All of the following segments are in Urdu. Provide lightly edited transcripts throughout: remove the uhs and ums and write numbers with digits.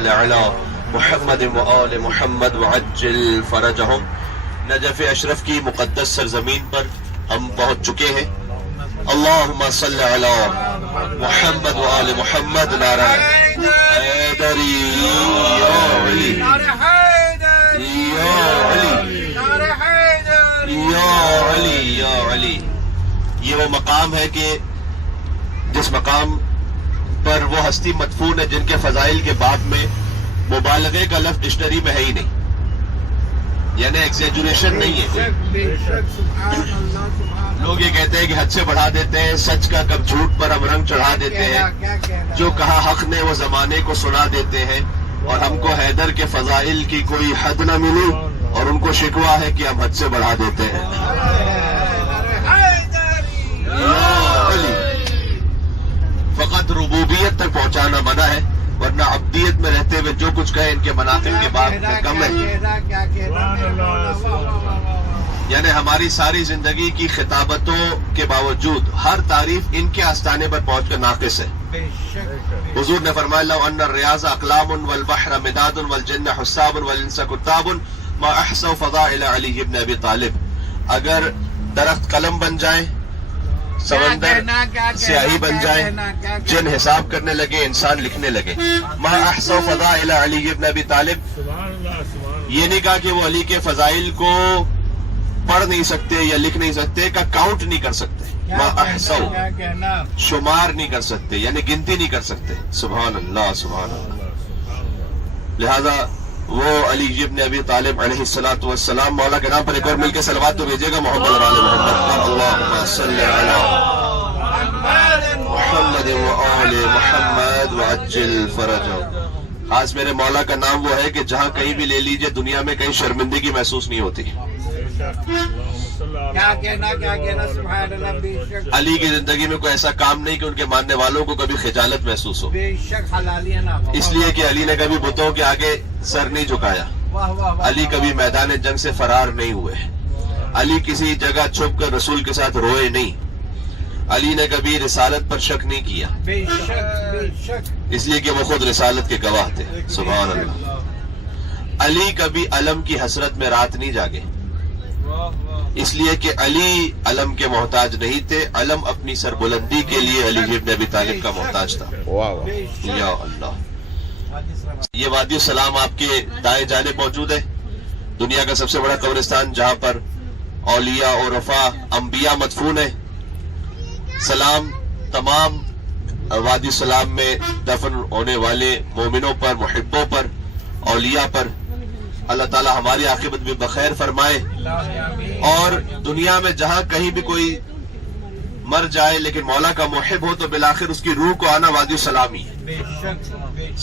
علی محمد و آل محمد وعجل فرجہم۔ نجف اشرف کی مقدس سرزمین پر ہم پہنچ چکے ہیں۔ اللہم صلی علی محمد و آل محمد۔ نعرہ حیدری یا علی یا علی یا علی یا علی۔ یہ وہ مقام ہے کہ جس مقام پر وہ ہستی مدفون ہے جن کے فضائل کے باب میں مبالغے کا لفظ ڈکشنری میں ہے ہی نہیں، یعنی ایگزیجریشن نہیں ہے کوئی۔ لوگ یہ کہتے ہیں کہ حد سے بڑھا دیتے ہیں، سچ کا کب جھوٹ پر ہم رنگ چڑھا دیتے ہیں، جو کہا حق نے وہ زمانے کو سنا دیتے ہیں، اور ہم کو حیدر کے فضائل کی کوئی حد نہ ملی اور ان کو شکوہ ہے کہ ہم حد سے بڑھا دیتے ہیں۔ فقط ربوبیت تک پہنچانا منع ہے، ورنہ عبدیت میں رہتے ہوئے جو کچھ کہے ان کے مناقب کے بعد میں کم ہے۔ یعنی ہماری ساری زندگی کی خطابتوں کے باوجود ہر تعریف ان کے آستانے پر پہنچ کر ناقص ہے۔ حضور نے فرمایا لو ان الریاض اقلام والبحر مداد والجن حساب والانس کتاب ما احصوا فضائل علی بن ابی طالب۔ اگر درخت قلم بن جائیں، سمندر سیاہی بن جائے، جن حساب کرنے لگے، انسان لکھنے لگے، ما احصوا فضائل علی بن ابی طالب، یہ نہیں کہا کہ وہ علی کے فضائل کو پڑھ نہیں سکتے یا لکھ نہیں سکتے، کا کاؤنٹ نہیں کر سکتے، ما احصوا شمار نہیں کر سکتے، یعنی گنتی نہیں کر سکتے۔ سبحان اللہ سبحان اللہ۔ لہذا وہ علی بن ابی طالب علیہ الصلوۃ والسلام، مولا کے نام پر ایک اور مل کے صلوات تو بھیجے گا محمد علی محمد پر۔ اللہم صلی علی محمد و آل محمد وعجل فرجہ۔ خاص میرے مولا کا نام وہ ہے کہ جہاں کہیں بھی لے لیجئے دنیا میں کہیں شرمندگی محسوس نہیں ہوتی۔ کیا کہنا سبحان اللہ۔ علی کی زندگی میں کوئی ایسا کام نہیں کہ ان کے ماننے والوں کو کبھی خجالت محسوس ہو، بے شک حلالیہ نہ ہو۔ اس لیے کہ علی نے کبھی بتوں کے آگے سر نہیں جھکایا، علی کبھی میدان جنگ سے فرار نہیں ہوئے، علی کسی جگہ چھپ کر رسول کے ساتھ روئے نہیں، علی نے کبھی رسالت پر شک نہیں کیا، بے شک بے شک، اس لیے کہ وہ خود رسالت کے گواہ تھے۔ سبحان اللہ۔ علی کبھی علم کی حسرت میں رات نہیں جاگے، اس لیے کہ علی علم کے محتاج نہیں تھے، علم اپنی سربلندی کے لیے علی ابن ابی طالب کا محتاج تھا۔ یا اللہ۔ یہ وادی السلام آپ کے دائیں جانب موجود ہے، دنیا کا سب سے بڑا قبرستان جہاں پر اولیاء اور عرفاء انبیاء مدفون ہیں۔ سلام تمام وادی السلام میں دفن ہونے والے مومنوں پر، محبوں پر، اولیاء پر۔ اللہ تعالی ہماری عاقبت بھی بخیر فرمائے، اور دنیا میں جہاں کہیں بھی کوئی مر جائے لیکن مولا کا محب ہو تو بالآخر اس کی روح کو آنا وادی السلام ہی ہے۔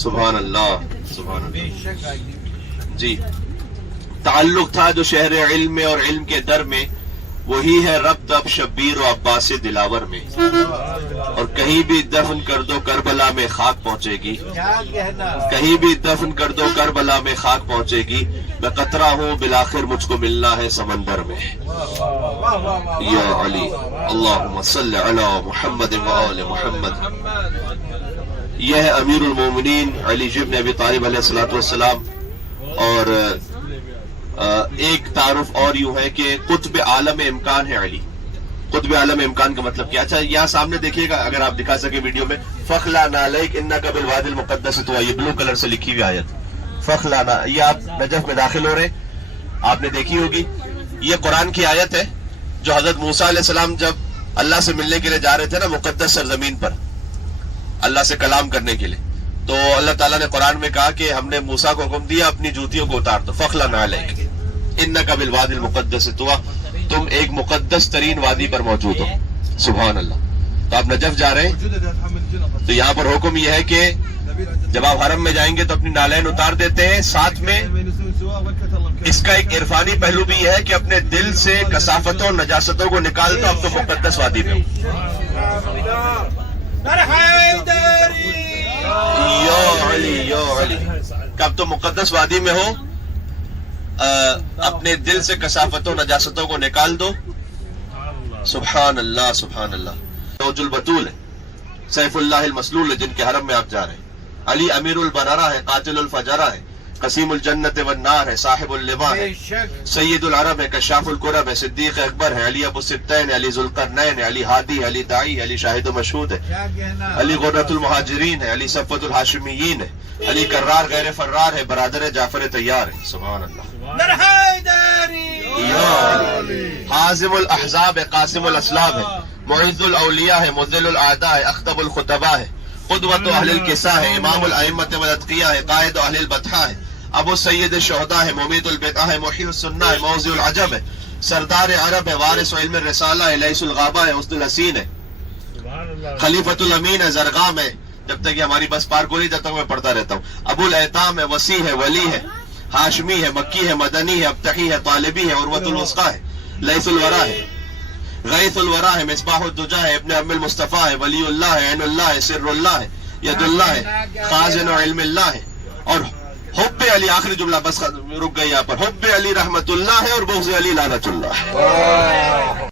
سبحان اللہ سبحان اللہ۔ جی، تعلق تھا جو شہر علم میں اور علم کے در میں، وہی ہے ربط اب شبیر و عباس دلاور میں، اور کہیں بھی دفن کر دو کربلا میں خاک پہنچے گی، کہیں بھی دفن کر دو کربلا میں خاک پہنچے گی، میں قطرہ ہوں بالآخر مجھ کو ملنا ہے سمندر میں۔ یا علی اللہم صلی علی محمد و آل محمد۔ یہ ہے امیر المومنین علی بن ابی طالب علیہ الصلوۃ والسلام۔ اور ایک تعارف اور یوں ہے کہ قطب عالم امکان ہے علی۔ قطب عالم امکان کا مطلب کیا؟ اچھا یہاں سامنے دیکھیے گا اگر آپ دکھا سکے ویڈیو میں، فخلعنا علیک انک بالوادی المقدس طویٰ، یہ بلو کلر سے لکھی ہوئی آیت فخلعنا، یہ آپ نجف میں داخل ہو رہے آپ نے دیکھی ہوگی۔ یہ قرآن کی آیت ہے جو حضرت موسیٰ علیہ السلام جب اللہ سے ملنے کے لیے جا رہے تھے نا مقدس سرزمین پر اللہ سے کلام کرنے کے لیے، تو اللہ تعالیٰ نے قرآن میں کہا کہ ہم نے موسیٰ کو حکم دیا اپنی جوتیوں کو اتار دو، فخلعنا علیک انک بالوادی المقدس طویٰ، تم ایک مقدس ترین وادی پر موجود ہو۔ سبحان اللہ۔ تو آپ نجف جا رہے ہیں تو یہاں پر حکم یہ ہے کہ جب آپ حرم میں جائیں گے تو اپنی نالین اتار دیتے ہیں، ساتھ میں اس کا ایک عرفانی پہلو بھی یہ ہے کہ اپنے دل سے کثافتوں نجاستوں کو نکال دو، اب تو مقدس وادی میں یا علی یا علی، کہ اب تو مقدس وادی میں ہو، اپنے دل سے کثافتوں نجاستوں کو نکال دو۔ سبحان اللہ سبحان اللہ۔ زوج البتول ہے، سیف اللہ المسلول ہے، جن کے حرم میں آپ جا رہے ہیں۔ علی امیر البررہ ہے، قاتل الفجرہ ہے، قسیم الجنت والنار ہے، صاحب اللواء ہے، بے شک سید العرب ہے، کشاف الکرب ہے، صدیق اکبر ہے، علی ابو السبتین ہے، علی ذوالقرنین ہے، علی ہادی ہے، علی داعی ہے، علی شاہد و مشہود ہے، کیا کہنا علی غرۃ المہاجرین ہے، علی صفوت الہاشمیین ہے، علی کرار غیر فرار ہے، برادر جعفر طیار ہے. سبحان اللہ. در حیدری یا حازم الاحزاب ہے، قاسم الاسلام ہے، معز الاولیاء ہے، مذل الاعداء ہے، اخطب الخطباء ہے، قدوۃ اہل الکساء ہے، امام الائمۃ والاتقیاء ہے، قائد اہل البطحاء ہے، ابو سید الشہداء ہے، ممیت البدعہ ہے، محیی السنہ ہے، موضع العجب ہے، سردار عرب ہے، وارث علم الرسالہ ہے، لیث الغابہ ہے، حسن الحسین ہے، خلیفۃ الامین ہے، زرغام ہے، جب تک یہ ہماری بس پار کو نہیں جب تک میں پڑھتا رہتا ہوں، ابو الایتام ہے، وسیع ہے، ولی ہے، ہاشمی ہے، مکی ہے، مدنی ہے، ابتحی ہے، طالبی ہے، عروۃ الوثقی ہے، لیث الورا ہے، غیث الورا ہے، مصباح الدجا ہے، ابن ام المصطفیٰ ہے، ولی اللہ ہے، عین اللہ ہے، سر اللہ ہے، ید اللہ ہے، خازن علم اللہ ہے، اور حب علی، آخری جملہ بس رک گئی یہاں پر، حب علی رحمت اللہ ہے اور بغض علی لعنت اللہ ہے.